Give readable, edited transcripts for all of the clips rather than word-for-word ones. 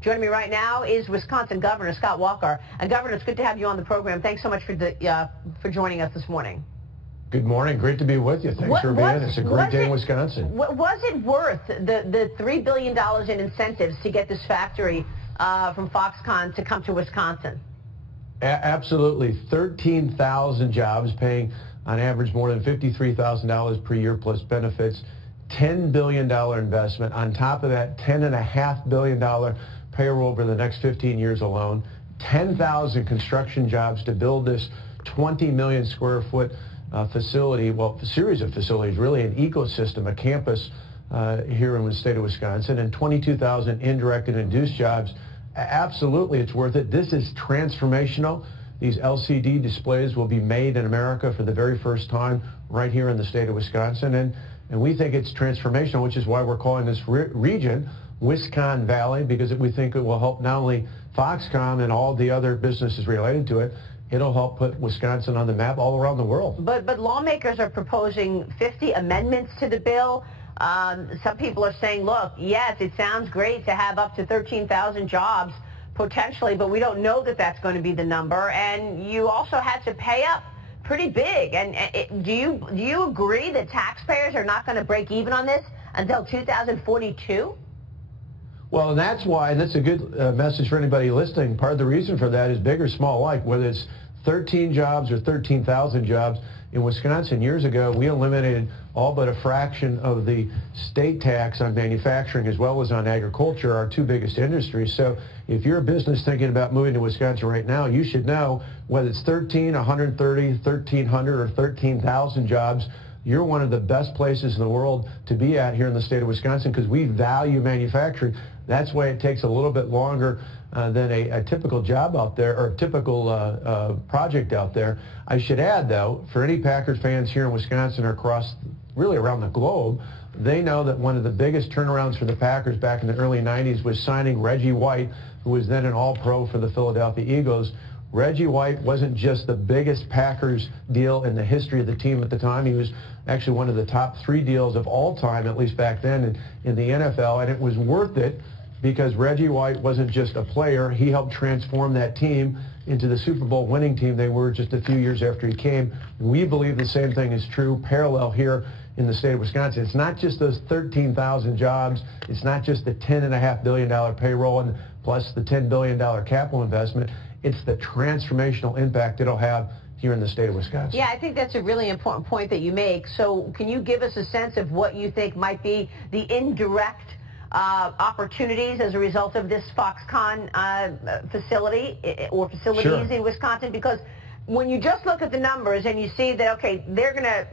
Joining me right now is Wisconsin Governor Scott Walker. And Governor, it's good to have you on the program. Thanks so much for joining us this morning. Good morning. Great to be with you. Thanks for being here. It's a great day in Wisconsin. Was it worth the $3 billion in incentives to get this factory from Foxconn to come to Wisconsin? Absolutely. 13,000 jobs, paying on average more than $53,000 per year plus benefits. $10 billion investment. On top of that, $10.5 billion payroll over the next 15 years alone. 10,000 construction jobs to build this 20 million square foot facility, well, a series of facilities, really an ecosystem, a campus here in the state of Wisconsin, and 22,000 indirect and induced jobs. Absolutely, it's worth it. This is transformational. These LCD displays will be made in America for the very first time right here in the state of Wisconsin, and we think it's transformational, which is why we're calling this region Wisconn Valley, because we think it will help not only Foxconn and all the other businesses related to it, it'll help put Wisconsin on the map all around the world. But lawmakers are proposing 50 amendments to the bill. Some people are saying, look, yes, it sounds great to have up to 13,000 jobs potentially, but we don't know that that's going to be the number. And you also had to pay up pretty big. And do you agree that taxpayers are not going to break even on this until 2042? Well, and that's why, and that's a good message for anybody listening. Part of the reason for that is big or small alike, whether it's 13 jobs or 13,000 jobs. In Wisconsin, years ago, we eliminated all but a fraction of the state tax on manufacturing as well as on agriculture, our two biggest industries. So if you're a business thinking about moving to Wisconsin right now, you should know whether it's 13, 130, 1,300, or 13,000 jobs, you're one of the best places in the world to be at here in the state of Wisconsin because we value manufacturing. That's why it takes a little bit longer than a typical job out there or a typical project out there. I should add, though, for any Packers fans here in Wisconsin or across, really around the globe, they know that one of the biggest turnarounds for the Packers back in the early 90s was signing Reggie White, who was then an All-Pro for the Philadelphia Eagles. Reggie White wasn't just the biggest Packers deal in the history of the team at the time. He was actually one of the top 3 deals of all time, at least back then, in the NFL, and it was worth it because Reggie White wasn't just a player. He helped transform that team into the Super Bowl winning team they were just a few years after he came. We believe the same thing is true, parallel here in the state of Wisconsin. It's not just those 13,000 jobs. It's not just the $10.5 billion payroll and plus the $10 billion capital investment. It's the transformational impact it'll have here in the state of Wisconsin. Yeah, I think that's a really important point that you make. So can you give us a sense of what you think might be the indirect opportunities as a result of this Foxconn facility or facilities in Wisconsin? Because when you just look at the numbers and you see that, okay, they're going to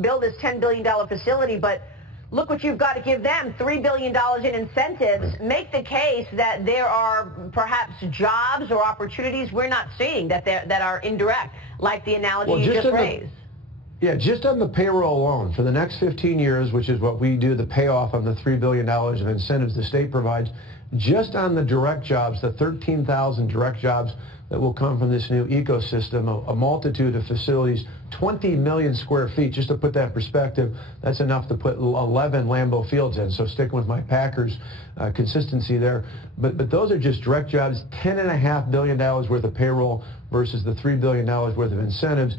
build this $10 billion facility, but look what you've got to give them, $3 billion in incentives. Make the case that there are perhaps jobs or opportunities we're not seeing that are indirect, like the analogy you just raised. Yeah, just on the payroll alone, for the next 15 years, which is what we do, the payoff on the $3 billion of incentives the state provides, just on the direct jobs, the 13,000 direct jobs that will come from this new ecosystem, a multitude of facilities, 20 million square feet. Just to put that in perspective, that's enough to put 11 Lambeau Fields in. So sticking with my Packers consistency there. But those are just direct jobs, $10.5 billion worth of payroll versus the $3 billion worth of incentives.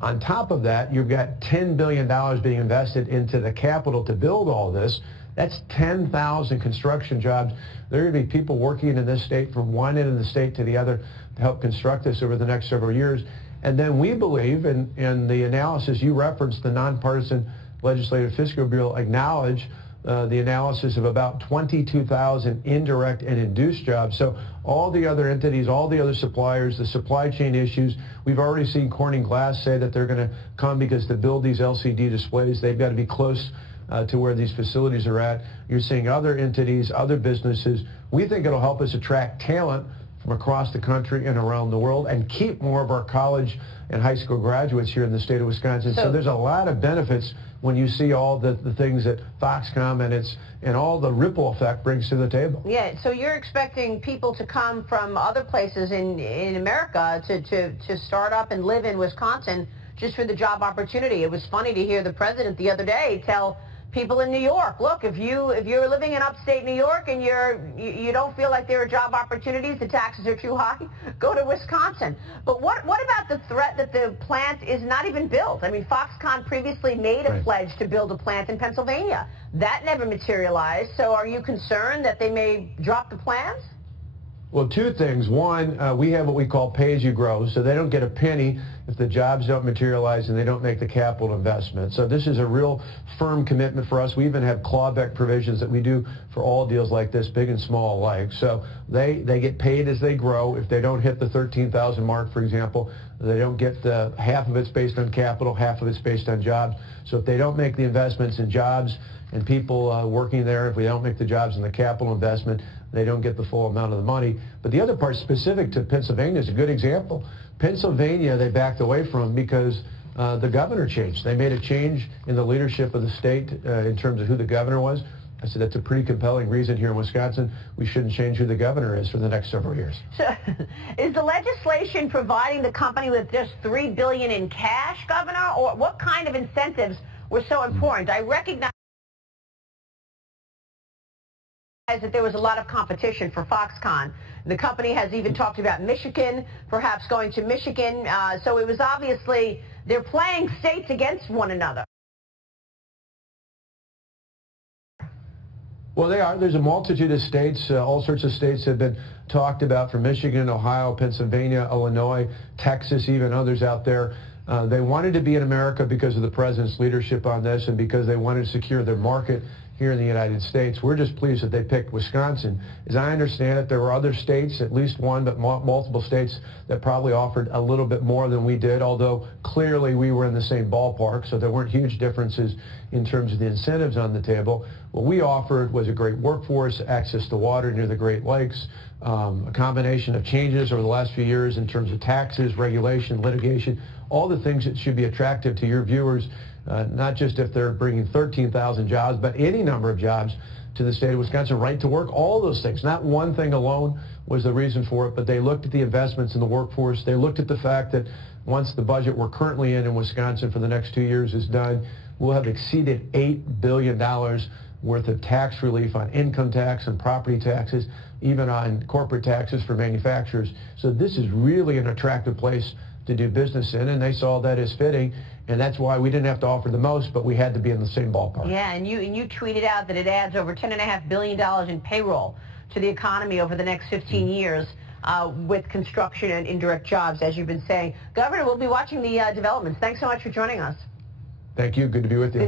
On top of that, you've got $10 billion being invested into the capital to build all this. That's 10,000 construction jobs. There are going to be people working in this state from one end of the state to the other to help construct this over the next several years. And then we believe, in the analysis you referenced, the nonpartisan Legislative Fiscal Bureau acknowledge the analysis of about 22,000 indirect and induced jobs. So all the other entities, all the other suppliers, the supply chain issues, we've already seen Corning Glass say that they're going to come because to build these LCD displays, they've got to be close to where these facilities are at. You're seeing other entities, other businesses. We think it'll help us attract talent from across the country and around the world and keep more of our college and high school graduates here in the state of Wisconsin. So there's a lot of benefits when you see all the things that Foxconn and all the ripple effect brings to the table. Yeah, so you're expecting people to come from other places in America to start up and live in Wisconsin just for the job opportunity. It was funny to hear the president the other day tell people in New York. Look, if you're living in upstate New York and you don't feel like there are job opportunities, the taxes are too high, go to Wisconsin. But what about the threat that the plant is not even built? I mean, Foxconn previously made a pledge to build a plant in Pennsylvania. That never materialized. So are you concerned that they may drop the plans? Well, two things. One, we have what we call pay-as-you-grow, so they don't get a penny if the jobs don't materialize and they don't make the capital investment. So this is a real firm commitment for us. We even have clawback provisions that we do for all deals like this, big and small alike. So they get paid as they grow. If they don't hit the 13,000 mark, for example, they don't get half of it's based on capital, half of it's based on jobs. So if they don't make the investments in jobs and people working there, if we don't make the jobs in the capital investment, they don't get the full amount of the money. But the other part specific to Pennsylvania is a good example. Pennsylvania, they backed away from because the governor changed. They made a change in the leadership of the state in terms of who the governor was. I said that's a pretty compelling reason here in Wisconsin. We shouldn't change who the governor is for the next several years. So, is the legislation providing the company with just $3 billion in cash, Governor, or what kind of incentives were so important? I recognize that there was a lot of competition for Foxconn. The company has even talked about Michigan, perhaps going to Michigan. So it was obviously they're playing states against one another. Well, they are. There's a multitude of states, all sorts of states have been talked about, from Michigan, Ohio, Pennsylvania, Illinois, Texas, even others out there. They wanted to be in America because of the president's leadership on this and because they wanted to secure their market here in the United States. We're just pleased that they picked Wisconsin. As I understand it, there were other states, at least one, but multiple states that probably offered a little bit more than we did, although clearly we were in the same ballpark, so there weren't huge differences in terms of the incentives on the table. What we offered was a great workforce, access to water near the Great Lakes, a combination of changes over the last few years in terms of taxes, regulation, litigation, all the things that should be attractive to your viewers, not just if they're bringing 13,000 jobs, but any number of jobs to the state of Wisconsin, right to work, all those things. Not one thing alone was the reason for it, but they looked at the investments in the workforce. They looked at the fact that once the budget we're currently in Wisconsin for the next 2 years is done, we'll have exceeded $8 billion worth of tax relief on income tax and property taxes, even on corporate taxes for manufacturers. So this is really an attractive place to do business in, and they saw that as fitting, and that's why we didn't have to offer the most, but we had to be in the same ballpark. Yeah, and you tweeted out that it adds over $10.5 billion in payroll to the economy over the next 15 years with construction and indirect jobs, as you've been saying. Governor, we'll be watching the developments. Thanks so much for joining us. Thank you. Good to be with you.